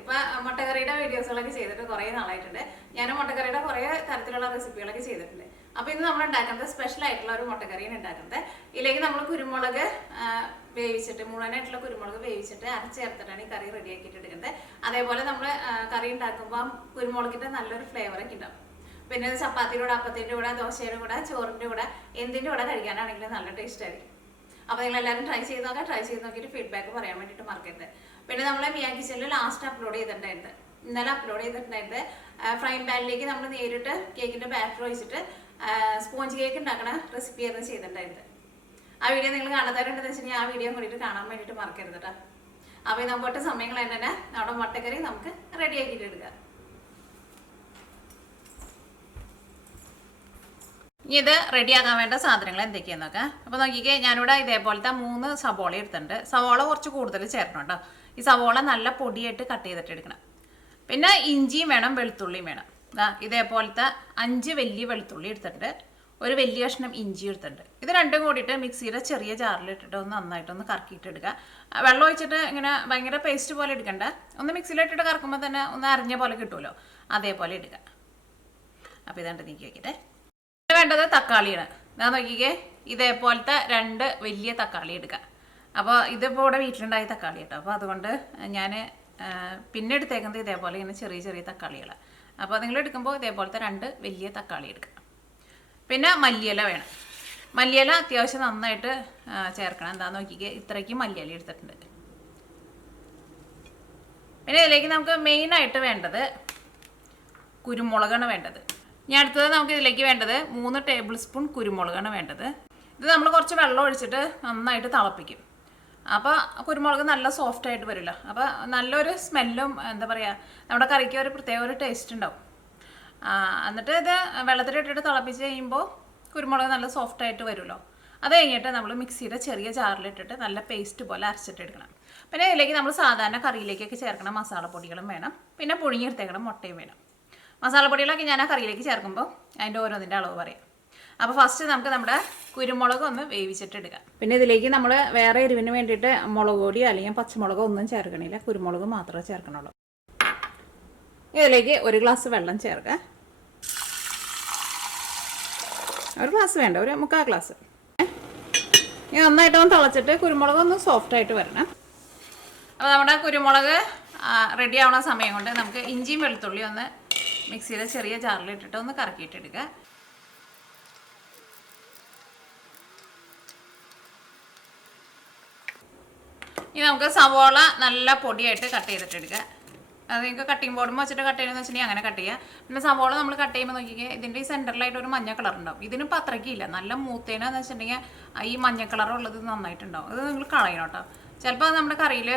ഇപ്പൊ മുട്ടക്കറിയുടെ വീഡിയോസുകളൊക്കെ ചെയ്തിട്ട് കുറേ നാളായിട്ടുണ്ട്. ഞാൻ മുട്ടക്കറിയുടെ കുറേ തരത്തിലുള്ള റെസിപ്പികളൊക്കെ ചെയ്തിട്ടുണ്ട്. അപ്പോൾ ഇന്ന് നമ്മൾ ഉണ്ടാക്കുന്നത് സ്പെഷ്യൽ ആയിട്ടുള്ള ഒരു മുട്ടക്കറിയാണ് ഉണ്ടാക്കുന്നത്. ഇതിലേക്ക് നമ്മൾ കുരുമുളക് വേവിച്ചിട്ട് മുഴുവനായിട്ടുള്ള കുരുമുളക് വേവിച്ചിട്ട് അരച്ച് ചേർത്തിട്ടാണ് ഈ കറി റെഡിയാക്കിയിട്ട് എടുക്കുന്നത്. അതേപോലെ നമ്മൾ കറി ഉണ്ടാക്കുമ്പോൾ കുരുമുളകിന്റെ നല്ലൊരു ഫ്ലേവറൊക്കെ ഉണ്ടാവും. പിന്നെ ചപ്പാത്തിയുടെ കൂടെ, അപ്പത്തിൻ്റെ കൂടെ, ദോശയുടെ കൂടെ, ചോറിൻ്റെ കൂടെ, എന്തിൻ്റെ കൂടെ കഴിക്കാനാണെങ്കിലും നല്ല ടേസ്റ്റ് ആയിരിക്കും. അപ്പോൾ നിങ്ങളെല്ലാവരും ട്രൈ ചെയ്ത് നോക്കിയിട്ട് ഫീഡ്ബാക്ക് പറയാൻ വേണ്ടിയിട്ട് മറക്കരുത്. പിന്നെ നമ്മൾ മിയാ കിച്ചണിൽ ലാസ്റ്റ് അപ്ലോഡ് ചെയ്തിട്ടുണ്ടായിരുന്നു, ഇന്നലെ അപ്ലോഡ് ചെയ്തിട്ടുണ്ടായിരുന്നു. ഫ്രൈ പാനിലേക്ക് നമ്മൾ നേരിട്ട് കേക്കിൻ്റെ ബാറ്റർ ഒഴിച്ചിട്ട് സ്പോഞ്ച് കേക്ക് ഉണ്ടാക്കണ റെസിപ്പി ആയിരുന്നു ചെയ്തിട്ടുണ്ടായിരുന്നു. ആ വീഡിയോ നിങ്ങൾ കാണാത്തവരുണ്ടെന്ന് വെച്ചിട്ടുണ്ടെങ്കിൽ ആ വീഡിയോ കൂടിയിട്ട് കാണാൻ വേണ്ടിയിട്ട് മറക്കരുത് കേട്ടോ. അപ്പോൾ നമുക്ക് സമയങ്ങൾ തന്നെ നമ്മുടെ മുട്ടക്കറി നമുക്ക് റെഡിയാക്കിയിട്ട് എടുക്കാം. ഇനി ഇത് റെഡിയാക്കാൻ വേണ്ട സാധനങ്ങൾ എന്തൊക്കെയാന്ന് നോക്കാം. അപ്പോൾ നോക്കിക്കേ, ഞാനിവിടെ ഇതേപോലത്തെ 3 സവോള എടുത്തിട്ടുണ്ട്. സവോള കുറച്ച് കൂടുതൽ ചേർക്കണം കേട്ടോ. ഈ സവോള നല്ല പൊടിയായിട്ട് കട്ട് ചെയ്തിട്ട് എടുക്കണം. പിന്നെ ഇഞ്ചിയും വേണം, വെളുത്തുള്ളിയും വേണം. ഇതേപോലത്തെ 5 വലിയ വെളുത്തുള്ളി എടുത്തിട്ടുണ്ട്, ഒരു വലിയ കഷ്ണം ഇഞ്ചി എടുത്തിട്ടുണ്ട്. ഇത് രണ്ടും കൂടിയിട്ട് മിക്സിയുടെ ചെറിയ ജാറിലിട്ടിട്ട് ഒന്ന് നന്നായിട്ടൊന്ന് കറക്കിയിട്ട് എടുക്കുക. വെള്ളം ഒഴിച്ചിട്ട് ഇങ്ങനെ ഭയങ്കര പേസ്റ്റ് പോലെ എടുക്കണ്ട, ഒന്ന് മിക്സിയിലിട്ടിട്ട് കറക്കുമ്പോൾ തന്നെ ഒന്ന് അരിഞ്ഞ പോലെ കിട്ടുമല്ലോ, അതേപോലെ എടുക്കുക. അപ്പോൾ ഇതാണ്ട് നീക്കി വയ്ക്കട്ടെ. വേണ്ടത് തക്കാളിയാണ്. ഞാൻ നോക്കിക്കേ, ഇതേപോലത്തെ 2 വലിയ തക്കാളി എടുക്കുക. അപ്പോൾ ഇതിപ്പോൾ ഇവിടെ വീട്ടിലുണ്ടായ തക്കാളി കേട്ടോ. അപ്പോൾ അതുകൊണ്ട് ഞാൻ പിന്നെ എടുത്തേക്കുന്നത് ഇതേപോലെ ഇങ്ങനെ ചെറിയ ചെറിയ തക്കാളികൾ. അപ്പോൾ നിങ്ങൾ എടുക്കുമ്പോൾ ഇതേപോലത്തെ 2 വലിയ തക്കാളി എടുക്കുക. പിന്നെ മല്ലിയില വേണം. മല്ലിയില അത്യാവശ്യം നന്നായിട്ട് ചേർക്കണം. എന്താണെന്ന് നോക്കിക്കേ, ഇത്രയ്ക്ക് മല്ലിയില എടുത്തിട്ടുണ്ട്. പിന്നെ ഇതിലേക്ക് നമുക്ക് മെയിനായിട്ട് വേണ്ടത് കുരുമുളകാണ് വേണ്ടത്. ഇനി അടുത്തത് നമുക്ക് ഇതിലേക്ക് വേണ്ടത് 3 ടേബിൾ സ്പൂൺ കുരുമുളകാണ് വേണ്ടത്. ഇത് നമ്മൾ കുറച്ച് വെള്ളം ഒഴിച്ചിട്ട് നന്നായിട്ട് തിളപ്പിക്കും. അപ്പോൾ കുരുമുളക് നല്ല സോഫ്റ്റ് ആയിട്ട് വരില്ല. അപ്പോൾ നല്ലൊരു സ്മെല്ലും എന്താ പറയുക, നമ്മുടെ കറിക്ക് ഒരു പ്രത്യേക ഒരു ടേസ്റ്റ് ഉണ്ടാവും. എന്നിട്ട് ഇത് വെള്ളത്തിലിട്ടിട്ട് തിളപ്പിച്ച് കഴിയുമ്പോൾ കുരുമുളക് നല്ല സോഫ്റ്റ് ആയിട്ട് വരുമല്ലോ. അത് കഴിഞ്ഞിട്ട് നമ്മൾ മിക്സിയുടെ ചെറിയ ജാറിലിട്ടിട്ട് നല്ല പേസ്റ്റ് പോലെ അരച്ചിട്ട് എടുക്കണം. പിന്നെ ഇതിലേക്ക് നമ്മൾ സാധാരണ കറിയിലേക്കൊക്കെ ചേർക്കണം മസാലപ്പൊടികളും വേണം, പിന്നെ പുഴുങ്ങിയെടുത്തേക്കണം മുട്ടയും വേണം. മസാലപ്പൊടികളൊക്കെ ഞാൻ ആ കറിയിലേക്ക് ചേർക്കുമ്പോൾ അതിൻ്റെ ഓരോന്നിൻ്റെ അളവ് പറയാം. അപ്പോൾ ഫസ്റ്റ് നമുക്ക് നമ്മുടെ കുരുമുളക് ഒന്ന് വേവിച്ചിട്ട് എടുക്കാം. പിന്നെ ഇതിലേക്ക് നമ്മൾ വേറെ എരിവിന് വേണ്ടിയിട്ട് മുളക് പൊടി അല്ലെങ്കിൽ പച്ചമുളകോ ഒന്നും ചേർക്കണില്ല, കുരുമുളക് മാത്രമേ ചേർക്കണുള്ളൂ. ഇതിലേക്ക് 1 ഗ്ലാസ് വെള്ളം ചേർക്കുക. 1 ഗ്ലാസ് വേണ്ട, ഒരു 3/4 ഗ്ലാസ്. ഇനി നന്നായിട്ടൊന്ന് തിളച്ചിട്ട് കുരുമുളക് ഒന്ന് സോഫ്റ്റായിട്ട് വരണം. അപ്പോൾ നമ്മുടെ കുരുമുളക് റെഡി ആവുന്ന സമയം കൊണ്ട് നമുക്ക് ഇഞ്ചിയും വെളുത്തുള്ളിയും ഒന്ന് മിക്സിയുടെ ചെറിയ ജാറിലിട്ടിട്ട് ഒന്ന് കറക്കിയിട്ടെടുക്കുക. ഇനി നമുക്ക് സവോള നല്ല പൊടിയായിട്ട് കട്ട് ചെയ്തിട്ടെടുക്കുക. അത് നിങ്ങൾക്ക് കട്ടിങ് ബോർഡും വെച്ചിട്ട് കട്ട് ചെയ്യുന്നത് വെച്ചിട്ടുണ്ടെങ്കിൽ അങ്ങനെ കട്ട് ചെയ്യുക. പിന്നെ സവോള നമ്മൾ കട്ട് ചെയ്യുമ്പോൾ നോക്കിക്കുക, ഇതിൻ്റെ ഈ സെൻറ്ററിലായിട്ട് ഒരു മഞ്ഞ കളർ ഉണ്ടാവും. ഇതിനിപ്പോൾ അത്രയ്ക്കില്ല, നല്ല മൂത്തേനെന്ന് വെച്ചിട്ടുണ്ടെങ്കിൽ ഈ മഞ്ഞ കളറുള്ളത് നന്നായിട്ടുണ്ടാവും. അത് നിങ്ങൾ കളയണം കേട്ടോ. ചിലപ്പോൾ നമ്മുടെ കറിയിൽ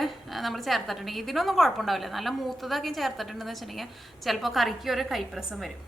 നമ്മൾ ചേർത്തിട്ടുണ്ടെങ്കിൽ ഇതിനൊന്നും കുഴപ്പമുണ്ടാവില്ല. നല്ല മൂത്തതൊക്കെ ചേർത്തിട്ടുണ്ടെന്ന് വെച്ചിട്ടുണ്ടെങ്കിൽ ചിലപ്പോൾ കറിക്ക് ഒരു കൈപ്രസം വരും.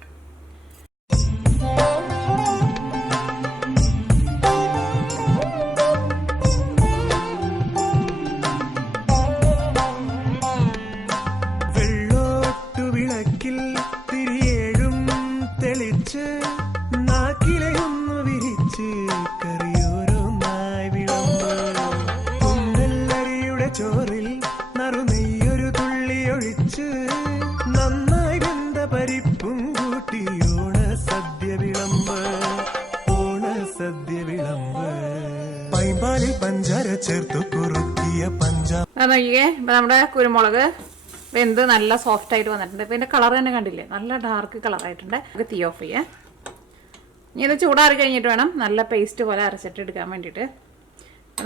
നോക്കിയേ, ഇപ്പം നമ്മുടെ കുരുമുളക് വെന്ത് നല്ല സോഫ്റ്റ് ആയിട്ട് വന്നിട്ടുണ്ട്. ഇപ്പം ഇതിൻ്റെ കളർ തന്നെ കണ്ടില്ലേ, നല്ല ഡാർക്ക് കളറായിട്ടുണ്ട്. നമുക്ക് തീ ഓഫ് ചെയ്യാം. ഇനി ഇത് ചൂടാറി കഴിഞ്ഞിട്ട് വേണം നല്ല പേസ്റ്റ് പോലെ അരച്ചിട്ട് എടുക്കാൻ വേണ്ടിയിട്ട്.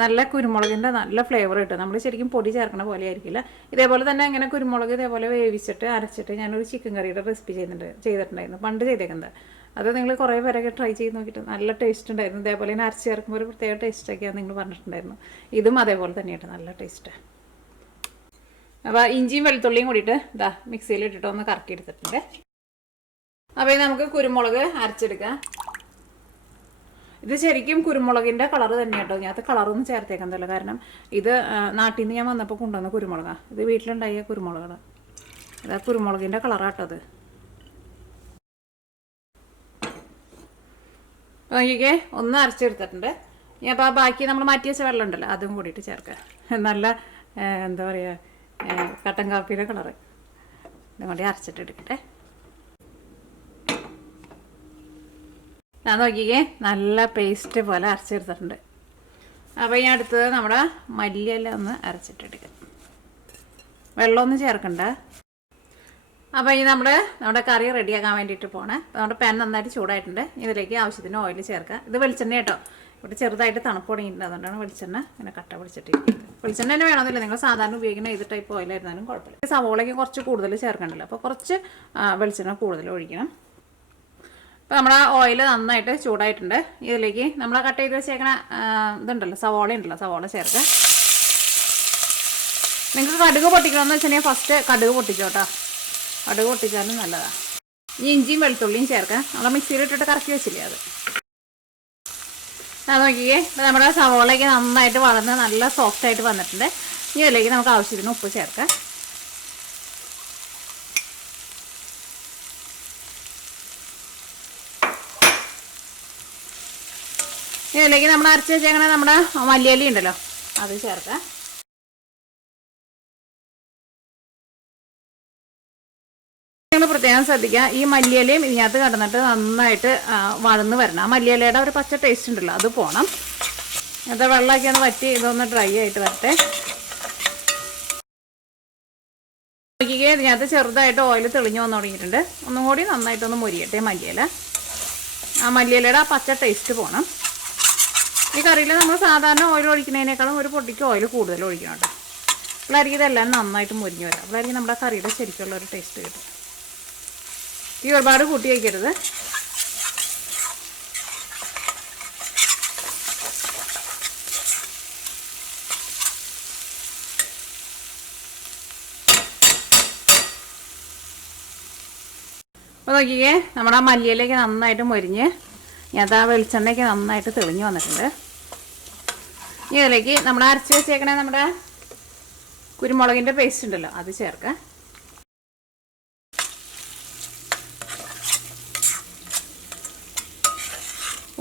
നല്ല കുരുമുളകിൻ്റെ നല്ല ഫ്ലേവർ കിട്ടും. നമ്മൾ ശരിക്കും പൊടി ചേർക്കണ പോലെ ആയിരിക്കില്ല. ഇതേപോലെ തന്നെ ഇങ്ങനെ കുരുമുളക് ഇതേപോലെ വേവിച്ചിട്ട് അരച്ചിട്ട് ഞാനൊരു ചിക്കൻ കറിയുടെ റെസിപ്പി ചെയ്തിട്ടുണ്ടായിരുന്നു പണ്ട് ചെയ്തേക്കുന്നത്. അത് നിങ്ങൾ കുറേ പേരൊക്കെ ട്രൈ ചെയ്ത് നോക്കിയിട്ട് നല്ല ടേസ്റ്റ് ഉണ്ടായിരുന്നു. ഇതേപോലെ തന്നെ അരച്ച് ചേർക്കുമ്പോൾ ഒരു പ്രത്യേക ടേസ്റ്റൊക്കെയാണ് നിങ്ങൾ പറഞ്ഞിട്ടുണ്ടായിരുന്നു. ഇതും അതേപോലെ തന്നെയായിട്ട് നല്ല ടേസ്റ്റ്. അപ്പോൾ ഇഞ്ചിയും വെളുത്തുള്ളിയും കൂടിയിട്ട് ഇതാ മിക്സിയിലിട്ടിട്ട് ഒന്ന് കറക്കി എടുത്തിട്ടുണ്ട്. അപ്പോൾ ഇത് നമുക്ക് കുരുമുളക് അരച്ചെടുക്കാം. ഇത് ശരിക്കും കുരുമുളകിൻ്റെ കളർ തന്നെ കേട്ടോ. ഞാൻ അത് കളറൊന്നും ചേർത്തേക്കുന്നതല്ല, കാരണം ഇത് നാട്ടിൽ നിന്ന് ഞാൻ വന്നപ്പോൾ കൊണ്ടുവന്ന കുരുമുളകാണ്. ഇത് വീട്ടിലുണ്ടായ കുരുമുളകാണ്. ഇതാ കുരുമുളകിൻ്റെ കളറാട്ടത്. നോക്കിക്കേ, ഒന്ന് അരച്ചെടുത്തിട്ടുണ്ട്. ഇനി അപ്പോൾ ബാക്കി നമ്മൾ മാറ്റി വെച്ച വെള്ളം ഉണ്ടല്ലോ അതും കൂടിയിട്ട് ചേർക്കുക. നല്ല എന്താ പറയുക, കട്ടൻ കാപ്പിയുടെ കളറ്. ഇതും കൂടി അരച്ചിട്ടെടുക്കട്ടെ. ഞാൻ നോക്കിക്കേ നല്ല പേസ്റ്റ് പോലെ അരച്ചെടുത്തിട്ടുണ്ട്. അപ്പോൾ ഞാൻ അടുത്തത് നമ്മുടെ മല്ലിയില ഒന്ന് അരച്ചിട്ടെടുക്കാം. വെള്ളമൊന്നും ചേർക്കണ്ട. അപ്പോൾ ഈ നമ്മുടെ കറി റെഡിയാക്കാൻ വേണ്ടിയിട്ട് പോണേ. അപ്പോൾ നമ്മുടെ പാൻ നന്നായിട്ട് ചൂടായിട്ടുണ്ട്. ഇതിലേക്ക് ആവശ്യത്തിന് ഓയിൽ ചേർക്കുക. ഇത് വെളിച്ചെണ്ണ കേട്ടോ. ഇവിടെ ചെറുതായിട്ട് തണുപ്പ് തുടങ്ങിയിട്ടുണ്ട്. അതുകൊണ്ടാണ് വെളിച്ചെണ്ണ ഇങ്ങനെ കട്ട പിടിച്ചിട്ടിരിക്കുന്നത്. വെളിച്ചെണ്ണ തന്നെ വേണമെന്നില്ല, നിങ്ങൾ സാധാരണ ഉപയോഗിക്കുന്ന ഏത് ടൈപ്പ് ഓയിലായിരുന്നാലും കുഴപ്പമില്ല. സവോളയ്ക്ക് കുറച്ച് കൂടുതൽ ചേർക്കണ്ടല്ലോ, അപ്പോൾ കുറച്ച് വെളിച്ചെണ്ണ കൂടുതൽ ഒഴിക്കണം. അപ്പോൾ നമ്മുടെ ഓയിൽ നന്നായിട്ട് ചൂടായിട്ടുണ്ട്. ഇതിലേക്ക് നമ്മൾ കട്ട് ചെയ്ത് വെച്ചേക്കണ ഇതുണ്ടല്ലോ, സവോള ഉണ്ടല്ലോ, സവോള ചേർക്കുക. നിങ്ങൾക്ക് കടുക് പൊട്ടിക്കണമെന്ന് വെച്ചിട്ടുണ്ടെങ്കിൽ ഫസ്റ്റ് കടുക് പൊട്ടിച്ചോട്ടോ. കടുക് പൊട്ടിച്ചാലും നല്ലതാണ്. ഈ ഇഞ്ചിയും വെളുത്തുള്ളിയും ചേർക്കാം. നമ്മൾ മിക്സിയിലിട്ടിട്ട് കറക്കി വെച്ചില്ലേ അത്. നോക്കിയേ, ഇപ്പോൾ നമ്മുടെ സവോളയ്ക്ക് നന്നായിട്ട് വളർന്ന് നല്ല സോഫ്റ്റായിട്ട് വന്നിട്ടുണ്ട്. ഇനി ഇതിലേക്ക് നമുക്ക് ആവശ്യത്തിന് ഉപ്പ് ചേർക്കാം. ഇതിലേക്ക് നമ്മൾ അരച്ച് വെച്ചേക്കണ നമ്മുടെ മല്ലിയില ഉണ്ടല്ലോ, അത് ചേർക്കാം. നിങ്ങൾ പ്രത്യേകം ശ്രദ്ധിക്കുക, ഈ മല്ലിയിലയും ഇതിനകത്ത് കടന്നിട്ട് നന്നായിട്ട് വഴന്ന് വരണം. ആ മല്ലിയിലയുടെ ഒരു പച്ച ടേസ്റ്റ് ഉണ്ടല്ലോ, അത് പോകണം. എന്നിട്ട് വെള്ളമൊക്കെ ഒന്ന് വറ്റി ഇതൊന്ന് ഡ്രൈ ആയിട്ട് വരട്ടെ. നോക്കിക്കേ, ഇതിനകത്ത് ചെറുതായിട്ട് ഓയിൽ തെളിഞ്ഞു വന്നു തുടങ്ങിയിട്ടുണ്ട്. ഒന്നും കൂടി നന്നായിട്ടൊന്ന് മൊരിയട്ടെ മല്ലിയില. ആ മല്ലിയിലയുടെ ആ പച്ച ടേസ്റ്റ് പോകണം. ഈ കറിയിൽ നമ്മൾ സാധാരണ ഓയിൽ ഒഴിക്കുന്നതിനേക്കാളും ഒരു പൊട്ടിക്ക് ഓയിൽ കൂടുതൽ ഒഴിക്കണം കേട്ടോ. അപ്പോഴായിരിക്കും ഇതെല്ലാം നന്നായിട്ട് മുരിഞ്ഞു വരാം. അപ്പോഴായിരിക്കും നമ്മുടെ കറിയുടെ ശരിക്കുള്ള ഒരു ടേസ്റ്റ് കിട്ടും. ഈ ഒരുപാട് കൂട്ടി വയ്ക്കരുത്. അപ്പോൾ നോക്കിക്കേ, നമ്മുടെ ആ മല്ലിയിലേക്ക് നന്നായിട്ട് മൊരിഞ്ഞ് അത് ആ വെളിച്ചെണ്ണയ്ക്ക് നന്നായിട്ട് തെളിഞ്ഞ് വന്നിട്ടുണ്ട്. ഇനി ഇതിലേക്ക് നമ്മൾ അരച്ച് വെച്ചേക്കണേ നമ്മുടെ കുരുമുളകിൻ്റെ പേസ്റ്റ് ഉണ്ടല്ലോ, അത് ചേർക്കാം.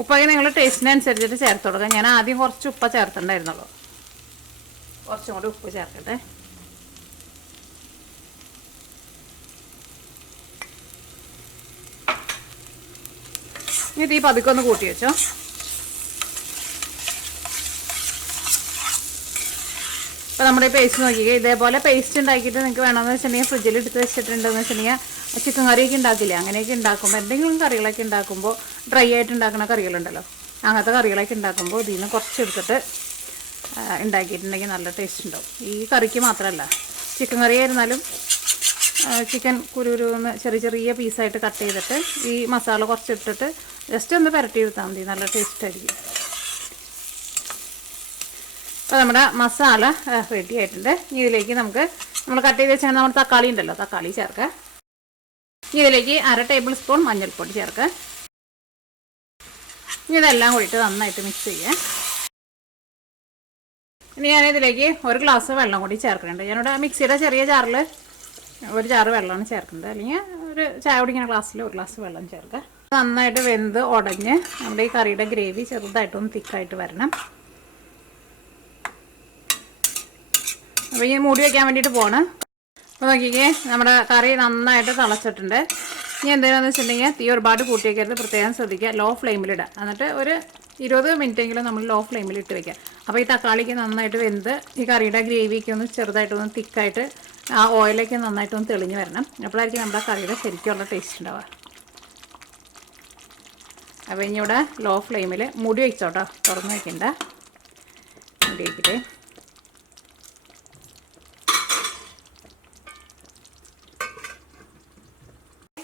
ഉപ്പൊക്കെ നിങ്ങൾ ടേസ്റ്റിനനുസരിച്ചിട്ട് ചേർത്ത് കൊടുക്കുക. ഞാൻ ആദ്യം കുറച്ച് ഉപ്പ ചേർത്തിട്ടുണ്ടായിരുന്നുള്ളൂ. കുറച്ചും കൂടി ഉപ്പ് ചേർക്കട്ടെ. ഇനി തീ പതുക്കെ ഒന്ന് കൂട്ടി വെച്ചോ. അപ്പോൾ നമ്മുടെ ഈ പേസ്റ്റ് നോക്കിക്കുക. ഇതേപോലെ പേസ്റ്റ് ഉണ്ടാക്കിയിട്ട് നിങ്ങൾക്ക് വേണമെന്ന് വെച്ചിട്ടുണ്ടെങ്കിൽ ഫ്രിഡ്ജിൽ എടുത്ത് വെച്ചിട്ടുണ്ടെന്ന് വെച്ചിട്ടുണ്ടെങ്കിൽ ചിക്കൻ കറിയൊക്കെ ഉണ്ടാക്കില്ലേ, അങ്ങനെയൊക്കെ ഉണ്ടാക്കുമ്പോൾ എന്തെങ്കിലും കറികളൊക്കെ ഉണ്ടാക്കുമ്പോൾ ഡ്രൈ ആയിട്ട് ഉണ്ടാക്കുന്ന കറികളുണ്ടല്ലോ, അങ്ങനത്തെ കറികളൊക്കെ ഉണ്ടാക്കുമ്പോൾ ഇതിൽ നിന്ന് കുറച്ചെടുത്തിട്ട് ഉണ്ടാക്കിയിട്ടുണ്ടെങ്കിൽ നല്ല ടേസ്റ്റ് ഉണ്ടാവും. ഈ കറിക്ക് മാത്രമല്ല, ചിക്കൻ കറി ആയിരുന്നാലും ചിക്കൻ കുരുന്ന് ചെറിയ ചെറിയ പീസായിട്ട് കട്ട് ചെയ്തിട്ട് ഈ മസാല കുറച്ചിട്ടിട്ട് ജസ്റ്റ് ഒന്ന് പുരട്ടി എടുത്താൽ മതി, നല്ല ടേസ്റ്റ് ആയിരിക്കും. അപ്പോൾ നമ്മുടെ മസാല റെഡി ആയിട്ടുണ്ട്. ഇനി ഇതിലേക്ക് നമ്മൾ കട്ട് ചെയ്ത് വെച്ചാൽ നമ്മുടെ തക്കാളി ഉണ്ടല്ലോ, തക്കാളി ചേർക്കുക. ഇനി ഇതിലേക്ക് 1/2 ടേബിൾ സ്പൂൺ മഞ്ഞൾപ്പൊടി ചേർക്കുക. ഇനി ഇതെല്ലാം കൂടിയിട്ട് നന്നായിട്ട് മിക്സ് ചെയ്യുക. ഇനി ഞാനിതിലേക്ക് 1 ഗ്ലാസ് വെള്ളം കൂടി ചേർക്കുന്നുണ്ട്. ഞാനിവിടെ മിക്സിയുടെ ചെറിയ ജാറിൽ 1 ജാറ് വെള്ളമാണ് ചേർക്കുന്നത്. അല്ലെങ്കിൽ ഒരു ചായ കുടിക്കുന്ന ഗ്ലാസ്സിൽ 1 ഗ്ലാസ് വെള്ളം ചേർക്കുക. നന്നായിട്ട് വെന്ത് ഉടഞ്ഞ് നമ്മുടെ ഈ കറിയുടെ ഗ്രേവി ചെറുതായിട്ടൊന്ന് തിക്കായിട്ട് വരണം. അപ്പോൾ ഈ മൂടി വയ്ക്കാൻ വേണ്ടിയിട്ട് പോകണം. അപ്പോൾ നോക്കിക്കേ, നമ്മുടെ കറി നന്നായിട്ട് തിളച്ചിട്ടുണ്ട്. ഇനി എന്തെങ്കിലും വെച്ചിട്ടുണ്ടെങ്കിൽ തീ ഒരുപാട് കൂട്ടി വയ്ക്കരുത്, പ്രത്യേകം ശ്രദ്ധിക്കുക. ലോ ഫ്ലെയിമിലിടുക. എന്നിട്ട് ഒരു 20 മിനിറ്റെങ്കിലും നമ്മൾ ലോ ഫ്ലെയിമിലിട്ട് വയ്ക്കുക. അപ്പോൾ ഈ തക്കാളിക്ക് നന്നായിട്ട് വെന്ത് ഈ കറിയുടെ ഗ്രേവിക്ക് ഒന്ന് ചെറുതായിട്ടൊന്ന് തിക്കായിട്ട് ആ ഓയിലേക്ക് നന്നായിട്ടൊന്ന് തെളിഞ്ഞ് വരണം. അപ്പോഴായിരിക്കും നമ്മുടെ കറിയുടെ ശരിക്കുള്ള ടേസ്റ്റ് ഉണ്ടാവുക. അപ്പോൾ ഇനി ഇവിടെ ലോ ഫ്ലെയിമിൽ മൂടി വയ്ച്ചോട്ടോ, തുറന്ന് വയ്ക്കണ്ട, മൂടി വയ്ക്കട്ടെ.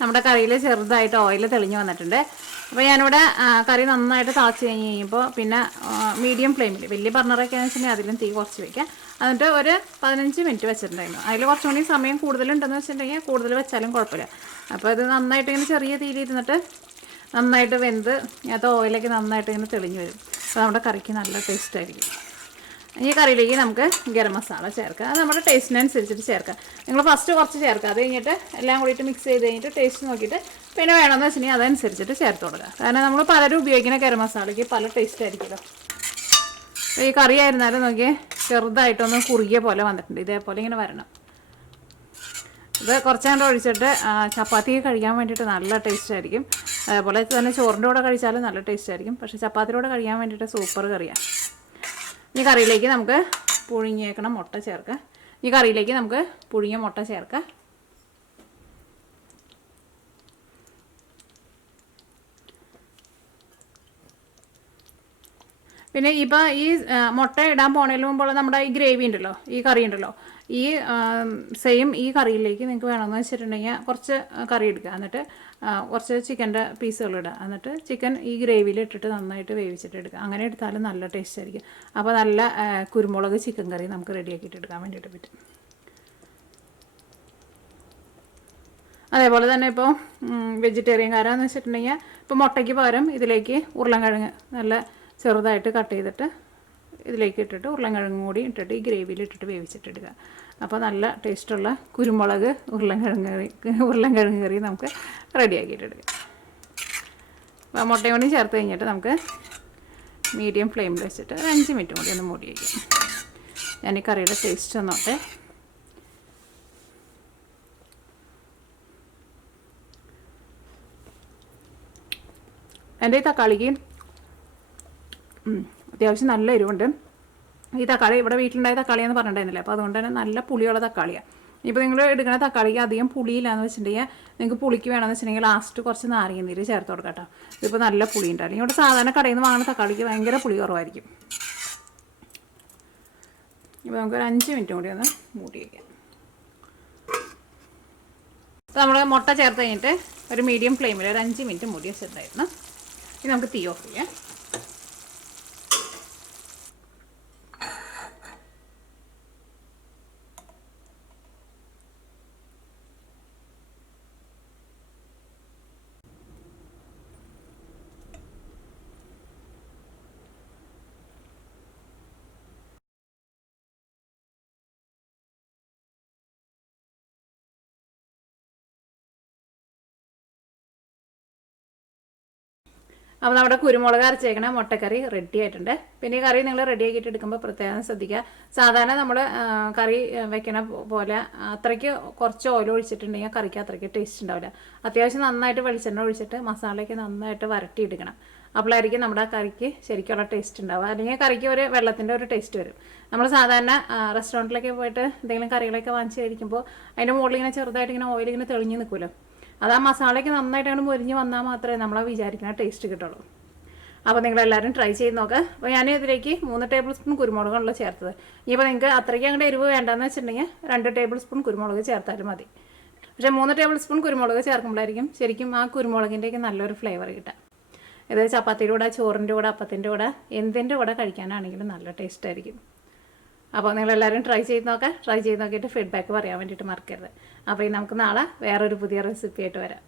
നമ്മുടെ കറിയിൽ ചെറുതായിട്ട് ഓയിൽ തെളിഞ്ഞ് വന്നിട്ടുണ്ട്. അപ്പോൾ ഞാനിവിടെ കറി നന്നായിട്ട് തിളച്ച് കഴിഞ്ഞപ്പോൾ പിന്നെ മീഡിയം ഫ്ലെയിമിൽ, വലിയ ബർണറൊക്കെ ആണെന്ന് വെച്ചിട്ടുണ്ടെങ്കിൽ അതിലും തീ കുറച്ച് വയ്ക്കാം. എന്നിട്ട് ഒരു 15 മിനിറ്റ് വെച്ചിട്ടുണ്ടായിരുന്നു. അതിൽ കുറച്ചും കൂടി സമയം കൂടുതലുണ്ടെന്ന് വെച്ചിട്ടുണ്ടെങ്കിൽ കൂടുതൽ വെച്ചാലും കുഴപ്പമില്ല. അപ്പോൾ ഇത് നന്നായിട്ട് ഇങ്ങനെ ചെറിയ തീയിലിരുന്നിട്ട് നന്നായിട്ട് വെന്ത് അത് ഓയിലേക്ക് നന്നായിട്ട് ഇങ്ങനെ തെളിഞ്ഞ് വരും. അപ്പോൾ നമ്മുടെ കറിക്ക് നല്ല ടേസ്റ്റ് ആയിരിക്കും. ഈ കറിയിലേക്ക് നമുക്ക് ഗരം മസാല ചേർക്കാം. അത് നമ്മുടെ ടേസ്റ്റിനനുസരിച്ചിട്ട് ചേർക്കാം. നിങ്ങൾ ഫസ്റ്റ് കുറച്ച് ചേർക്കുക, അത് കഴിഞ്ഞിട്ട് എല്ലാം കൂടിയിട്ട് മിക്സ് ചെയ്ത് കഴിഞ്ഞിട്ട് ടേസ്റ്റ് നോക്കിയിട്ട് പിന്നെ വേണമെന്ന് വെച്ചിട്ടുണ്ടെങ്കിൽ അതനുസരിച്ചിട്ട് ചേർത്ത് കൊടുക്കുക. കാരണം നമ്മൾ പലരും ഉപയോഗിക്കുന്ന ഗരം മസാലയ്ക്ക് പല ടേസ്റ്റ് ആയിരിക്കുമല്ലോ. അപ്പോൾ ഈ കറി ആയിരുന്നാലും നോക്കിയേ ചെറുതായിട്ടൊന്ന് കുറുകിയ പോലെ വന്നിട്ടുണ്ട്. ഇതേപോലെ ഇങ്ങനെ വരണം. ഇത് കുറച്ചങ്ങോട്ട് ഒഴിച്ചിട്ട് ചപ്പാത്തി കഴിക്കാൻ വേണ്ടിയിട്ട് നല്ല ടേസ്റ്റ് ആയിരിക്കും. അതേപോലെ തന്നെ ചോറിൻ്റെ കൂടെ കഴിച്ചാലും നല്ല ടേസ്റ്റ് ആയിരിക്കും. പക്ഷേ ചപ്പാത്തിയുടെ കൂടെ കഴിക്കാൻ വേണ്ടിയിട്ട് സൂപ്പർ കറിയാണ്. ഈ കറിയിലേക്ക് നമുക്ക് പുഴുങ്ങിയേക്കണം മുട്ട ചേർക്കാം. ഈ കറിയിലേക്ക് നമുക്ക് പുഴുങ്ങിയ മുട്ട ചേർക്കാം. പിന്നെ ഇപ്പോൾ ഈ മുട്ട ഇടാൻ പോണതിന് മുമ്പുള്ള നമ്മുടെ ഈ ഗ്രേവി ഉണ്ടല്ലോ, ഈ കറി ഉണ്ടല്ലോ, ഈ സെയിം ഈ കറിയിലേക്ക് നിങ്ങൾക്ക് വേണമെന്ന് വെച്ചിട്ടുണ്ടെങ്കിൽ കുറച്ച് കറി എടുക്കുക. എന്നിട്ട് കുറച്ച് ചിക്കൻ്റെ പീസുകൾ ഇടുക. എന്നിട്ട് ചിക്കൻ ഈ ഗ്രേവിയിൽ ഇട്ടിട്ട് നന്നായിട്ട് വേവിച്ചിട്ട് എടുക്കുക. അങ്ങനെ എടുത്താലും നല്ല ടേസ്റ്റ് ആയിരിക്കും. അപ്പോൾ നല്ല കുരുമുളക് ചിക്കൻ കറി നമുക്ക് റെഡിയാക്കിയിട്ട് എടുക്കാൻ വേണ്ടിയിട്ട് പറ്റും. അതേപോലെ തന്നെ ഇപ്പോൾ വെജിറ്റേറിയൻകാരാന്ന് വെച്ചിട്ടുണ്ടെങ്കിൽ ഇപ്പോൾ മുട്ടയ്ക്ക് പകരം ഇതിലേക്ക് ഉരുളൻകിഴങ്ങ് നല്ല ചെറുതായിട്ട് കട്ട് ചെയ്തിട്ട് ഇതിലേക്ക് ഇട്ടിട്ട് ഉരുളൻകിഴങ്ങും കൂടി ഇട്ടിട്ട് ഈ ഗ്രേവിയിൽ ഇട്ടിട്ട് വേവിച്ചിട്ടെടുക്കുക. അപ്പോൾ നല്ല ടേസ്റ്റുള്ള കുരുമുളക് ഉരുളൻകിഴങ്ങ് കറി നമുക്ക് റെഡിയാക്കിയിട്ടെടുക്കാം. അപ്പോൾ മുട്ടയും കൂടി ചേർത്ത് കഴിഞ്ഞിട്ട് നമുക്ക് മീഡിയം ഫ്ലെയിമിൽ വെച്ചിട്ട് ഒരു 5 മിനിറ്റ് കൂടി ഒന്ന് മൂടി വയ്ക്കാം. ഞാൻ ഈ കറിയുടെ ടേസ്റ്റ് ഒന്നോട്ടെ. എൻ്റെ ഈ തക്കാളിക്ക് അത്യാവശ്യം നല്ല എരിവുണ്ട്. ഈ തക്കാളി ഇവിടെ വീട്ടിലുണ്ടായ തക്കാളിയാന്ന് പറഞ്ഞിട്ടുണ്ടായിരുന്നില്ല. അപ്പോൾ അതുകൊണ്ട് തന്നെ നല്ല പുളിയുള്ള തക്കാളിയാണ്. ഇപ്പോൾ നിങ്ങൾ എടുക്കുന്ന തക്കാളിക്ക് അധികം പുളിയില്ലാന്ന് വെച്ചിട്ടുണ്ടെങ്കിൽ നിങ്ങൾക്ക് പുളിക്ക് വേണമെന്ന് വെച്ചിട്ടുണ്ടെങ്കിൽ ലാസ്റ്റ് കുറച്ച് നാരങ്ങ നീര് ചേർത്ത് കൊടുക്കാം കേട്ടോ. ഇതിപ്പോൾ നല്ല പുളി ഉണ്ട്. അല്ലെങ്കിൽ ഇവിടെ സാധാരണ കടയിൽ നിന്ന് വാങ്ങുന്ന തക്കാളിക്ക് ഭയങ്കര പുളി കുറവായിരിക്കും. ഇപ്പോൾ നമുക്കൊരു 5 മിനിറ്റ് കൂടി ഒന്ന് മൂടി വയ്ക്കാം. അപ്പോൾ നമ്മൾ മുട്ട ചേർത്ത് കഴിഞ്ഞിട്ട് ഒരു മീഡിയം ഫ്ലെയിമിൽ ഒരു 5 മിനിറ്റ് മൂടി വെച്ചിട്ടുണ്ടായിരുന്നു. ഇനി നമുക്ക് തീ ഓഫ് ചെയ്യാം. അപ്പോൾ നമ്മുടെ കുരുമുളക് അരച്ചേക്കണ മുട്ടക്കറി റെഡി ആയിട്ടുണ്ട്. പിന്നെ ഈ കറി നിങ്ങൾ റെഡി ആക്കിയിട്ട് എടുക്കുമ്പോൾ പ്രത്യേകം ശ്രദ്ധിക്കുക. സാധാരണ നമ്മൾ കറി വെക്കണ പോലെ അത്രയ്ക്ക് കുറച്ച് ഓയിൽ ഒഴിച്ചിട്ടുണ്ടെങ്കിൽ കറിക്ക് അത്രയ്ക്ക് ടേസ്റ്റ് ഉണ്ടാവില്ല. അത്യാവശ്യം നന്നായിട്ട് വെളിച്ചെണ്ണ ഒഴിച്ചിട്ട് മസാലയൊക്കെ നന്നായിട്ട് വരട്ടിയെടുക്കണം. അപ്പോഴായിരിക്കും നമ്മുടെ കറിക്ക് ശരിക്കുള്ള ടേസ്റ്റ് ഉണ്ടാവുക. അല്ലെങ്കിൽ കറിക്ക് ഒരു വെള്ളത്തിൻ്റെ ഒരു ടേസ്റ്റ് വരും. നമ്മൾ സാധാരണ റെസ്റ്റോറൻറ്റിലൊക്കെ പോയിട്ട് എന്തെങ്കിലും കറികളൊക്കെ വാങ്ങിച്ച് കഴിക്കുമ്പോൾ അതിൻ്റെ മുകളിൽ ഇങ്ങനെ ചെറുതായിട്ട് ഇങ്ങനെ ഓയിൽ ഇങ്ങനെ തെളിഞ്ഞ് നിൽക്കുമല്ലോ. അത് ആ മസാലയ്ക്ക് നന്നായിട്ട് അങ്ങനെ മുരിഞ്ഞ് വന്നാൽ മാത്രമേ നമ്മൾ വിചാരിക്കുന്ന ടേസ്റ്റ് കിട്ടുള്ളൂ. അപ്പോൾ നിങ്ങളെല്ലാവരും ട്രൈ ചെയ്ത് നോക്കുക. അപ്പോൾ ഞാൻ ഇതിലേക്ക് 3 ടേബിൾ സ്പൂൺ കുരുമുളകുള്ള ചേർത്തത്. ഇനിയിപ്പോൾ നിങ്ങൾക്ക് അത്രയ്ക്ക് അങ്ങോട്ട് എരിവ് വേണ്ടെന്ന് വെച്ചിട്ടുണ്ടെങ്കിൽ 2 ടേബിൾ സ്പൂൺ കുരുമുളക് ചേർത്താലും മതി. പക്ഷേ 3 ടേബിൾ സ്പൂൺ കുരുമുളക് ചേർക്കുമ്പോഴായിരിക്കും ശരിക്കും ആ കുരുമുളകിൻ്റെയൊക്കെ നല്ലൊരു ഫ്ലേവർ കിട്ടുക. ഇത് ചപ്പാത്തിയുടെ കൂടെ, ചോറിൻ്റെ കൂടെ, അപ്പത്തിൻ്റെ കൂടെ, എന്തിൻ്റെ കൂടെ കഴിക്കാനാണെങ്കിലും നല്ല ടേസ്റ്റ് ആയിരിക്കും. അപ്പോൾ നിങ്ങളെല്ലാവരും ട്രൈ ചെയ്ത് നോക്കാം. ട്രൈ ചെയ്ത് നോക്കിയിട്ട് ഫീഡ്ബാക്ക് പറയാൻ വേണ്ടിയിട്ട് മറക്കരുത്. അപ്പോൾ നമുക്ക് നാളെ വേറൊരു പുതിയ റെസിപ്പി ആയിട്ട് വരാം.